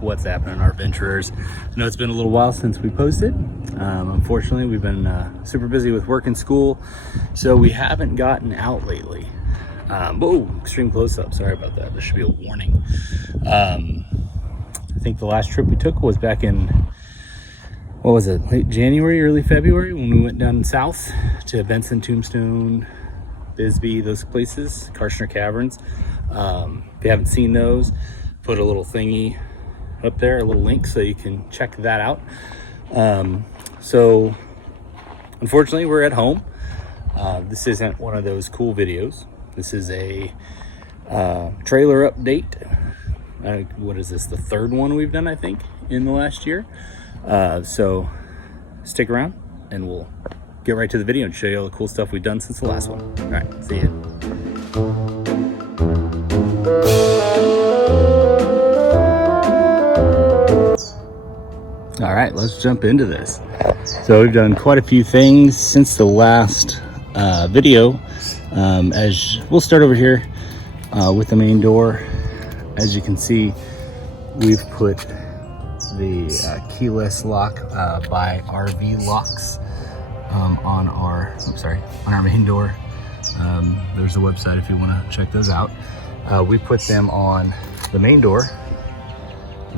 What's happening, our adventurers? I know it's been a little while since we posted. Unfortunately, we've been super busy with work and school, so we haven't gotten out lately. Oh, extreme close-up, sorry about that. There should be a warning. I think the last trip we took was back in, what was it, late January, early February, when we went down south to Benson, Tombstone, Bisbee, those places, Karshner Caverns. If you haven't seen those, put a little thingy up there, a little link, so you can check that out. So unfortunately, we're at home. This isn't one of those cool videos. This is a trailer update. What is this, the third one we've done, I think, in the last year? So stick around and we'll get right to the video and show you all the cool stuff we've done since the last one. All right, see ya. All right, let's jump into this. So we've done quite a few things since the last video. As we'll start over here with the main door. As you can see, we've put the keyless lock by RV Locks on our main door. There's a website if you want to check those out. We put them on the main door,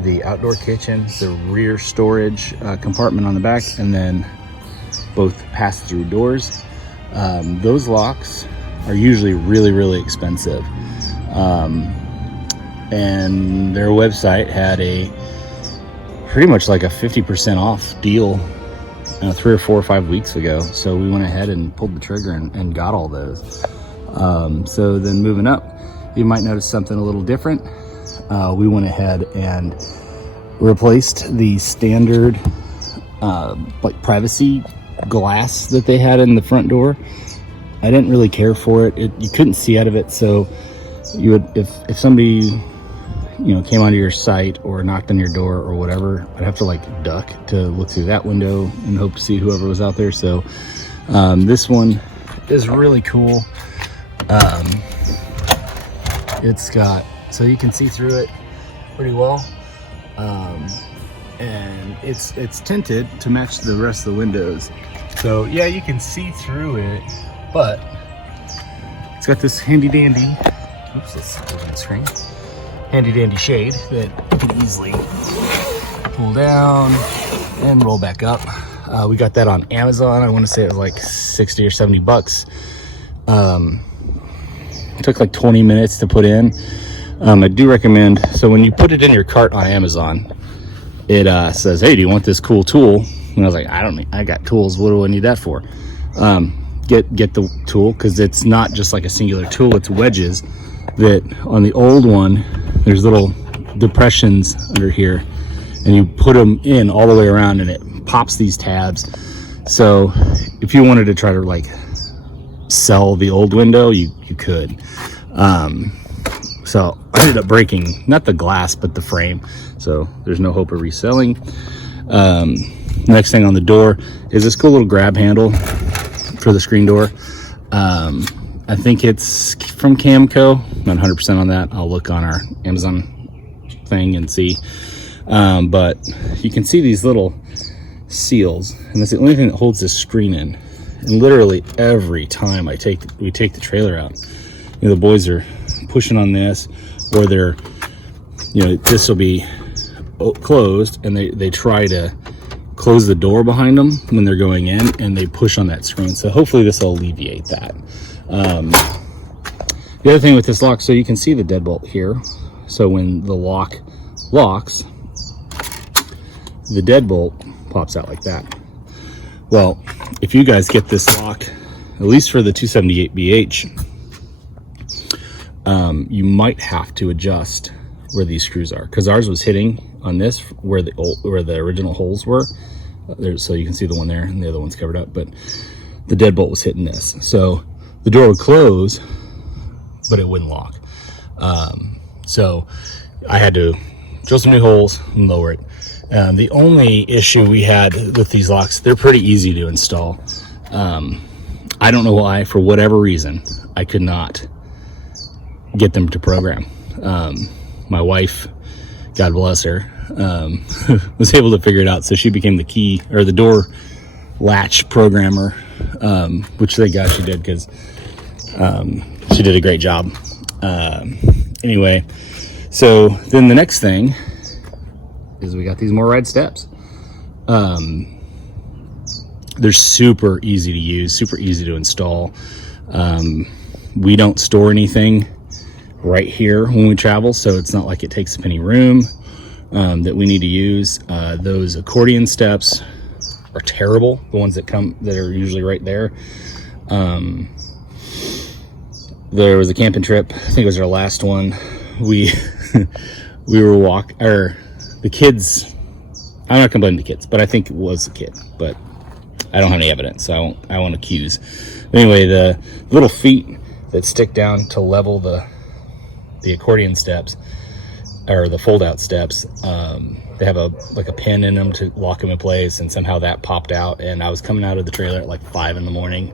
the outdoor kitchen, the rear storage compartment on the back, and then both pass-through doors. Those locks are usually really expensive, and their website had a pretty much like a 50% off deal 3 or 4 or 5 weeks ago. So we went ahead and pulled the trigger and got all those. So then moving up, you might notice something a little different. We went ahead and replaced the standard like privacy glass that they had in the front door. I didn't really care for it. You couldn't see out of it, so you would, if somebody came onto your site or knocked on your door or whatever, I'd have to like duck to look through that window and hope to see whoever was out there. So this one is really cool. It's got, so you can see through it pretty well, and it's tinted to match the rest of the windows. So yeah, you can see through it, but it's got this handy dandy, oops, let's open the screen, handy dandy shade that you can easily pull down and roll back up. We got that on Amazon. I want to say it was like 60 or 70 bucks. It took like 20 minutes to put in. I do recommend, so when you put it in your cart on Amazon, it says, hey, do you want this cool tool? And I was like, I got tools, what do I need that for? Get the tool, because it's not just like a singular tool, it's wedges that on the old one, there's little depressions under here, and you put them in all the way around and it pops these tabs. So if you wanted to try to like sell the old window, you could. So I ended up breaking not the glass but the frame, so there's no hope of reselling. Next thing on the door is this cool little grab handle for the screen door. I think it's from Camco, not 100% on that. I'll look on our Amazon thing and see. But you can see these little seals, and that's the only thing that holds this screen in. And literally every time we take the trailer out, the boys are pushing on this, or they're, this will be closed, and they try to close the door behind them when they're going in, and they push on that screen. So hopefully this will alleviate that. The other thing with this lock, so you can see the deadbolt here. So when the lock locks, the deadbolt pops out like that. Well, if you guys get this lock, at least for the 278BH, you might have to adjust where these screws are, because ours was hitting on this where the original holes were. So you can see the one there, and the other one's covered up, but the deadbolt was hitting this. So the door would close, but it wouldn't lock. So I had to drill some new holes and lower it. The only issue we had with these locks, they're pretty easy to install. I don't know why, for whatever reason, I could not get them to program. My wife, God bless her, was able to figure it out. So she became the key or the door latch programmer, which thank God she did, because she did a great job. Anyway, so then the next thing is we got these MoreRide steps. They're super easy to use, super easy to install. We don't store anything right here when we travel, so it's not like it takes up any room that we need to use. Those accordion steps are terrible, the ones that are usually right there. There was a camping trip, I think it was our last one. We were the kids, I'm not gonna blame the kids, but I think it was a kid, but I don't have any evidence, so I won't accuse. But anyway, the little feet that stick down to level the accordion steps, or the fold-out steps, they have a pin in them to lock them in place, and somehow that popped out, and I was coming out of the trailer at like 5 in the morning,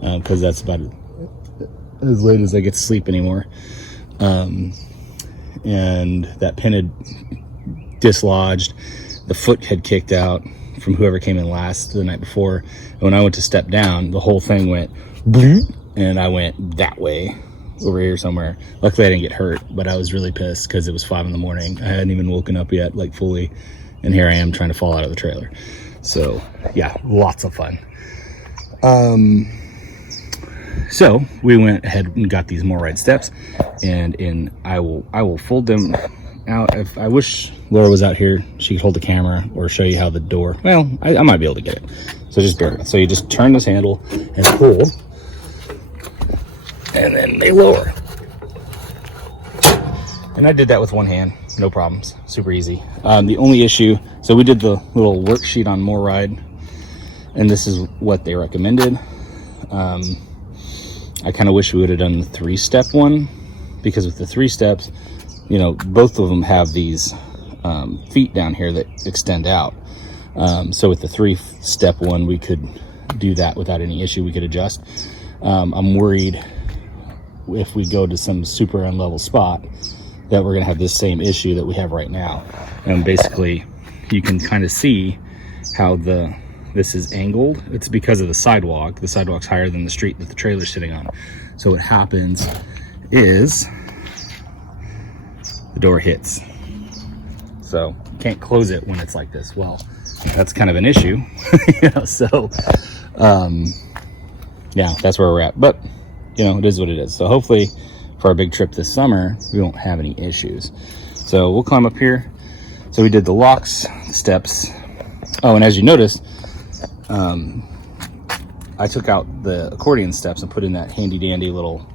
because that's about as late as I get to sleep anymore. And that pin had dislodged, the foot had kicked out from whoever came in last the night before, and when I went to step down, the whole thing went bloop, and I went that way over here somewhere. Luckily I didn't get hurt, but I was really pissed because it was 5 in the morning. I hadn't even woken up yet, like fully, and here I am trying to fall out of the trailer. So yeah, lots of fun. So we went ahead and got these MoreRide steps, and I will fold them out. If I wish Laura was out here, she could hold the camera or show you how the door, well, I might be able to get it, so just bear with it. So you just turn this handle and pull, and then they lower. And I did that with one hand, no problems, super easy. The only issue, so we did the little worksheet on MoreRide, and this is what they recommended. I kind of wish we would have done the 3-step one, because with the 3 steps, you know, both of them have these feet down here that extend out. So with the 3-step one, we could do that without any issue. We could adjust. I'm worried if we go to some super unlevel spot that we're gonna have this same issue that we have right now. And basically, you can kind of see how this is angled. It's because of the sidewalk. The sidewalk's higher than the street that the trailer's sitting on. So what happens is the door hits. So you can't close it when it's like this. Well, that's kind of an issue. You know, so yeah, that's where we're at. But you know, it is what it is. So hopefully for our big trip this summer, we won't have any issues. So we'll climb up here. So we did the locks, steps. Oh, and as you notice, I took out the accordion steps and put in that handy dandy little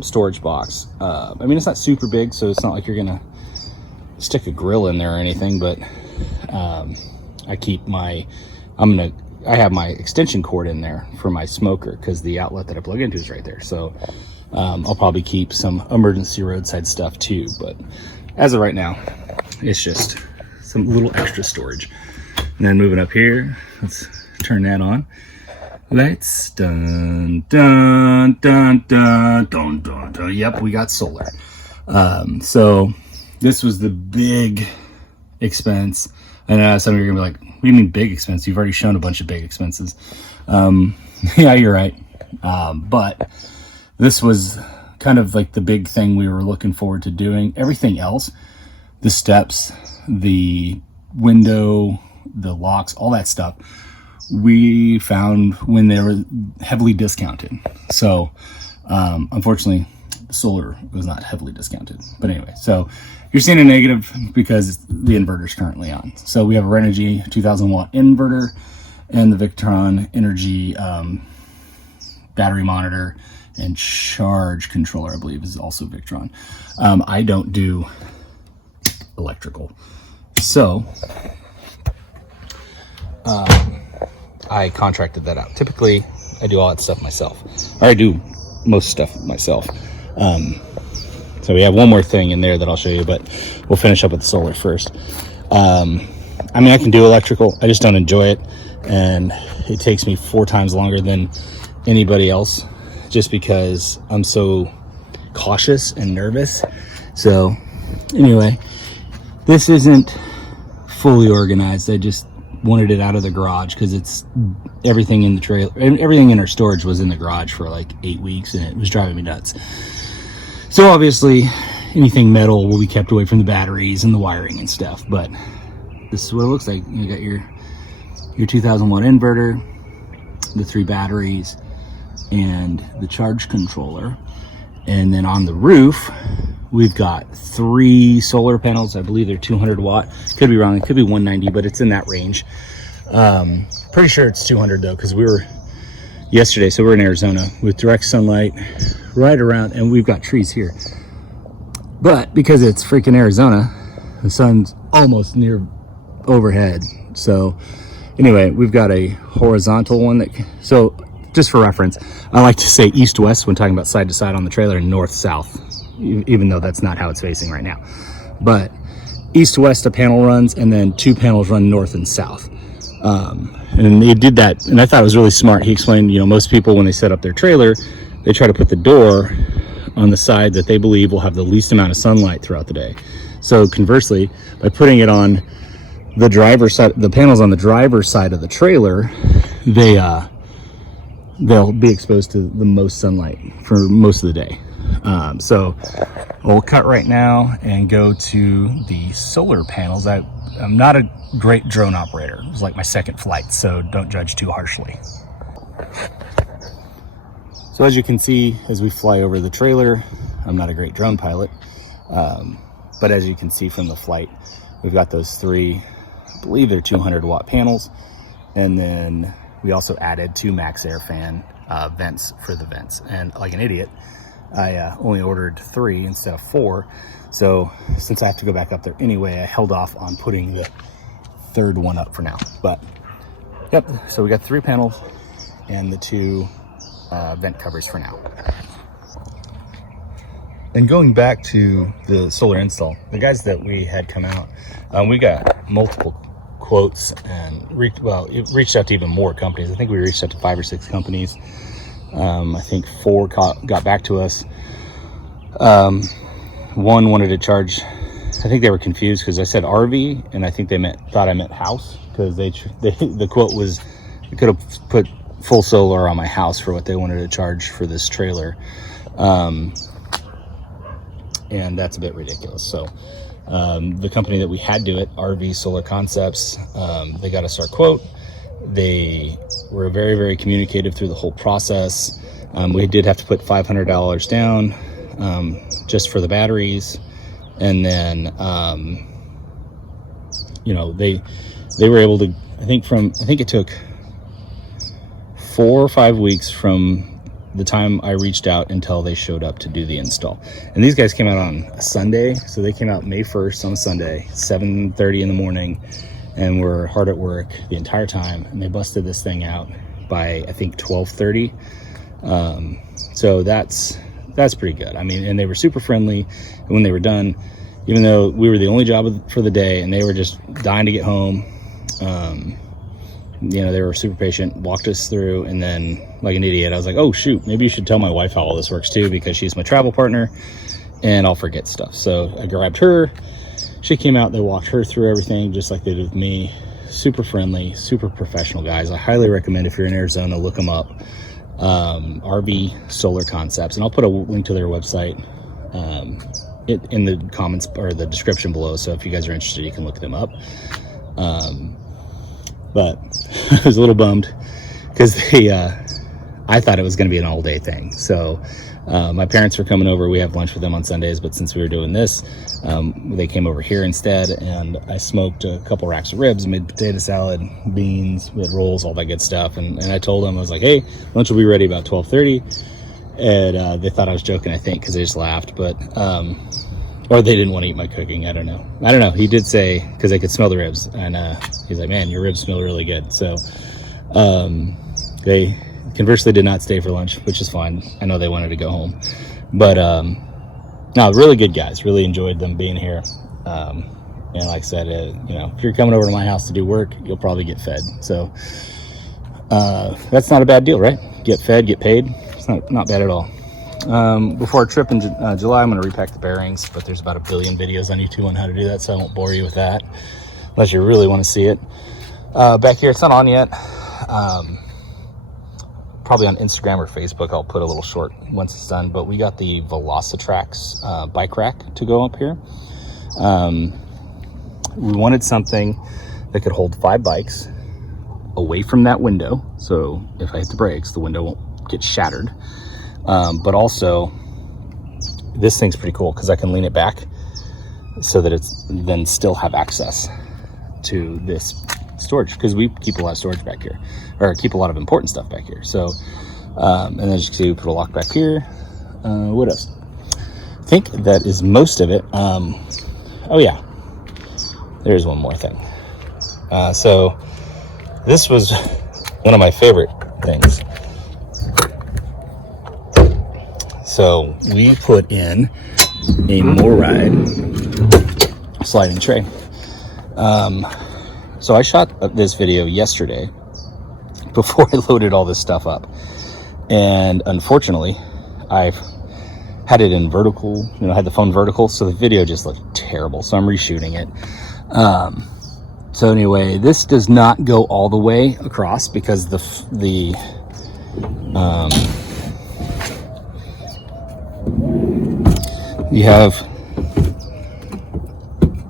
storage box. I mean, it's not super big, so it's not like you're gonna stick a grill in there or anything, but I have my extension cord in there for my smoker, because the outlet that I plug into is right there. So I'll probably keep some emergency roadside stuff too, but as of right now, it's just some little extra storage. And then moving up here, let's turn that on. Lights, dun, dun, dun, dun, dun, dun, dun. Yep, we got solar. So this was the big expense. And some of you are gonna be like, what do you mean big expense? You've already shown a bunch of big expenses. Yeah, you're right. But this was kind of like the big thing we were looking forward to doing. Everything else, the steps, the window, the locks, all that stuff, we found when they were heavily discounted. So unfortunately, solar was not heavily discounted. But anyway, so you're seeing a negative because the inverter's currently on. So we have a Renogy 2000 watt inverter and the Victron Energy battery monitor and charge controller, I believe, is also Victron. I don't do electrical, so I contracted that out. Typically, I do all that stuff myself. Or I do most stuff myself. So we have one more thing in there that I'll show you, but we'll finish up with the solar first. I mean, I can do electrical. I just don't enjoy it. And it takes me 4 times longer than anybody else just because I'm so cautious and nervous. So anyway, This isn't fully organized. I just wanted it out of the garage because it's everything in the trailer, everything in our storage was in the garage for like 8 weeks, and it was driving me nuts. So obviously anything metal will be kept away from the batteries and the wiring and stuff, but this is what it looks like. You got your 2000 watt inverter, the 3 batteries, and the charge controller. And then on the roof, we've got 3 solar panels. I believe they're 200 watt. Could be wrong. It could be 190, but it's in that range. Pretty sure it's 200 though, because we were yesterday. So we're in Arizona with direct sunlight right around, and we've got trees here. But because it's freaking Arizona, the sun's almost near overhead. So anyway, we've got a horizontal one that, so just for reference, I like to say east-west when talking about side-to-side on the trailer, and north-south, even though that's not how it's facing right now. But east-west a panel runs, and then 2 panels run north and south. And they did that, and I thought it was really smart. He explained, most people when they set up their trailer, they try to put the door on the side that they believe will have the least amount of sunlight throughout the day. So conversely, by putting it on the driver's side, the panels on the driver's side of the trailer, they'll be exposed to the most sunlight for most of the day. So we'll cut right now and go to the solar panels. I'm not a great drone operator. It was like my second flight, so don't judge too harshly. So as you can see, as we fly over the trailer, I'm not a great drone pilot, but as you can see from the flight, we've got those 3, I believe they're 200 watt panels, and then we also added 2 max air fan vents for the vents. And like an idiot, I only ordered 3 instead of 4. So since I have to go back up there anyway, I held off on putting the 3rd one up for now. But yep, so we got 3 panels and the 2 vent covers for now. And going back to the solar install, the guys that we had come out, we got multiple quotes and reached out to even more companies. I think we reached out to 5 or 6 companies. I think 4 got back to us. One wanted to charge, I think they were confused because I said RV, and I think they thought I meant house, because the quote was, I could have put full solar on my house for what they wanted to charge for this trailer. And that's a bit ridiculous. So the company that we had do it, RV Solar Concepts, they got us our quote. They were very, very communicative through the whole process. We did have to put $500 down just for the batteries, and then they were able to, I think it took 4 or 5 weeks from the time I reached out until they showed up to do the install. And these guys came out on a Sunday, so they came out May 1st on a Sunday, 7:30 in the morning, and were hard at work the entire time, and they busted this thing out by, I think, 12:30. So that's pretty good. I mean, and they were super friendly, and when they were done, even though we were the only job for the day and they were just dying to get home, they were super patient, walked us through, and then, like an idiot, I was like, oh shoot, maybe you should tell my wife how all this works too, because she's my travel partner and I'll forget stuff. So I grabbed her, she came out, they walked her through everything just like they did with me. Super friendly, super professional guys. I highly recommend, if you're in Arizona, look them up. RV Solar Concepts, and I'll put a link to their website in the comments or the description below, so if you guys are interested, you can look them up. But I was a little bummed because I thought it was going to be an all-day thing. So my parents were coming over. We have lunch with them on Sundays, but since we were doing this, they came over here instead, and I smoked a couple racks of ribs, made potato salad, beans, we had rolls, all that good stuff. And I told them, I was like, hey, lunch will be ready about 12:30. And they thought I was joking, I think, because they just laughed. But or they didn't want to eat my cooking. I don't know. He did say, because they could smell the ribs, and he's like, man, your ribs smell really good. So they conversely did not stay for lunch, which is fine. I know they wanted to go home, but no, really good guys. Really enjoyed them being here. And like I said, if you're coming over to my house to do work, you'll probably get fed. So that's not a bad deal, right? Get fed, get paid. It's not bad at all. before our trip in July, I'm going to repack the bearings, but there's about 1 billion videos on YouTube on how to do that, so I won't bore you with that unless you really want to see it. Back here, it's not on yet. Probably on Instagram or Facebook, I'll put a little short once it's done, but we got the Velocitrax bike rack to go up here. We wanted something that could hold 5 bikes away from that window, so if I hit the brakes, the window won't get shattered. But also, this thing's pretty cool because I can lean it back so that it's then still have access to this storage, because we keep a lot of storage back here, or keep a lot of important stuff back here. So, and then as you can see, we put a lock back here. What else? I think that is most of it. Oh yeah, there's one more thing. So this was one of my favorite things. So we put in a MoreRide sliding tray. So I shot this video yesterday before I loaded all this stuff up. And unfortunately, I've had it in vertical, had the phone vertical, so the video just looked terrible. So I'm reshooting it. So anyway, this does not go all the way across because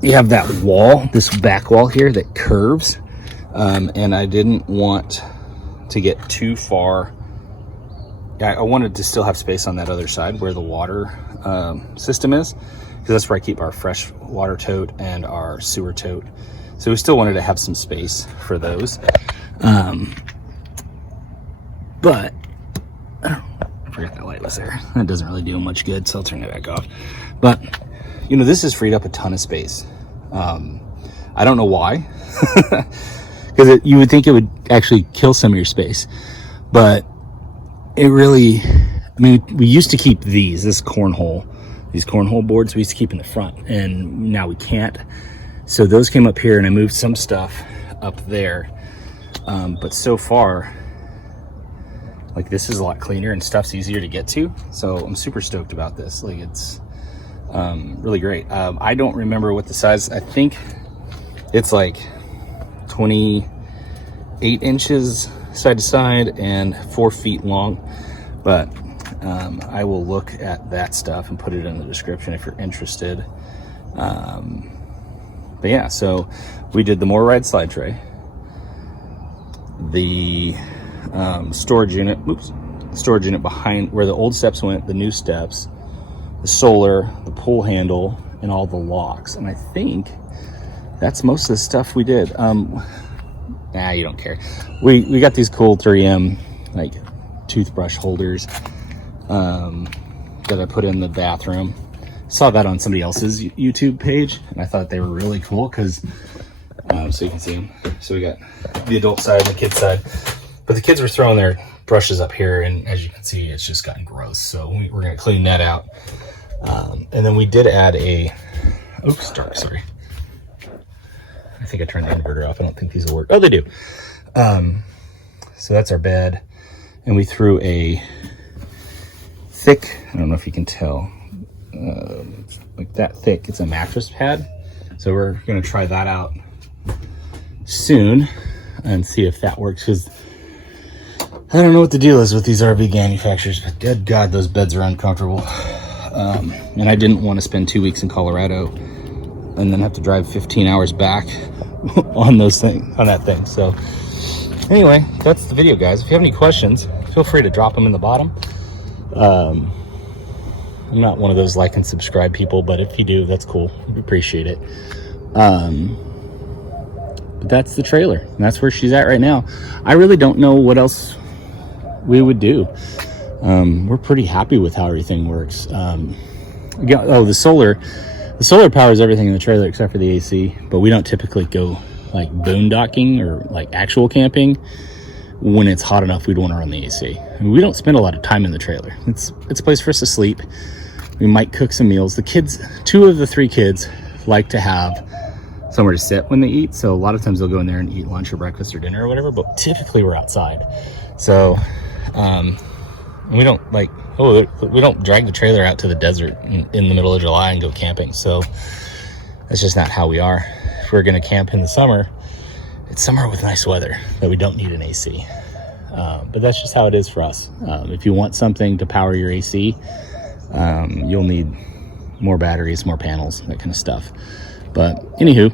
you have that wall, this back wall here that curves, and I didn't want to get too far. I wanted to still have space on that other side where the water system is, because that's where I keep our fresh water tote and our sewer tote. So we still wanted to have some space for those. But I forgot that light was there. That doesn't really do much good, so I'll turn it back off. But this has freed up a ton of space. I don't know why, because you would think it would actually kill some of your space, but it really, we used to keep these cornhole boards we used to keep in the front, and now we can't. So those came up here, and I moved some stuff up there. But so far, like, this is a lot cleaner and stuff's easier to get to. So I'm super stoked about this. Like, it's really great. I don't remember what the size, I think it's like 28 inches side to side and 4 feet long. But I will look at that stuff and put it in the description if you're interested. But yeah, so we did the MoreRide slide tray, the storage unit behind where the old steps went, the new steps, the solar, the pull handle, and all the locks. And I think that's most of the stuff we did. You don't care. We got these cool 3M like toothbrush holders that I put in the bathroom. Saw that on somebody else's YouTube page, and I thought they were really cool because so you can see them. So we got the adult side and the kid side, but the kids were throwing their brushes up here, and as you can see, it's just gotten gross. So we're gonna clean that out. And then we did add oops, dark, sorry. I think I turned the inverter off. I don't think these will work. Oh, they do. So that's our bed, and we threw a thick, I don't know if you can tell, like that thick, it's a mattress pad. So we're going to try that out soon and see if that works, because I don't know what the deal is with these RV manufacturers, but dead God, those beds are uncomfortable. And I didn't want to spend 2 weeks in Colorado and then have to drive 15 hours back on that thing. So anyway, that's the video, guys. If you have any questions, feel free to drop them in the bottom. I'm not one of those like and subscribe people, but if you do, that's cool. We appreciate it. But that's the trailer, and that's where she's at right now. I really don't know what else we would do. We're pretty happy with how everything works. The solar powers everything in the trailer except for the AC, but we don't typically go like boondocking or like actual camping when it's hot enough we'd want to run the AC. I mean, we don't spend a lot of time in the trailer. It's a place for us to sleep. We might cook some meals. The kids, 2 of the 3 kids, like to have somewhere to sit when they eat. So a lot of times they'll go in there and eat lunch or breakfast or dinner or whatever, but typically we're outside. So And we don't we don't drag the trailer out to the desert in the middle of July and go camping. So that's just not how we are. If we're going to camp in the summer, it's summer with nice weather that we don't need an AC. But that's just how it is for us. If you want something to power your AC, you'll need more batteries, more panels, that kind of stuff. But anywho,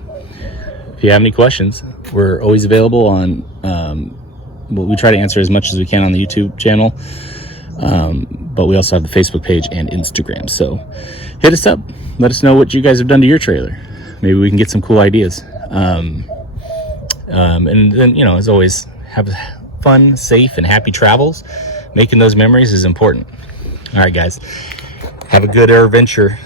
if you have any questions, we're always available on, we try to answer as much as we can on the YouTube channel. But we also have the Facebook page and Instagram. So hit us up. Let us know what you guys have done to your trailer. Maybe we can get some cool ideas. And then, you know, as always, have fun, safe, and happy travels. Making those memories is important. All right, guys. Have a good adventure.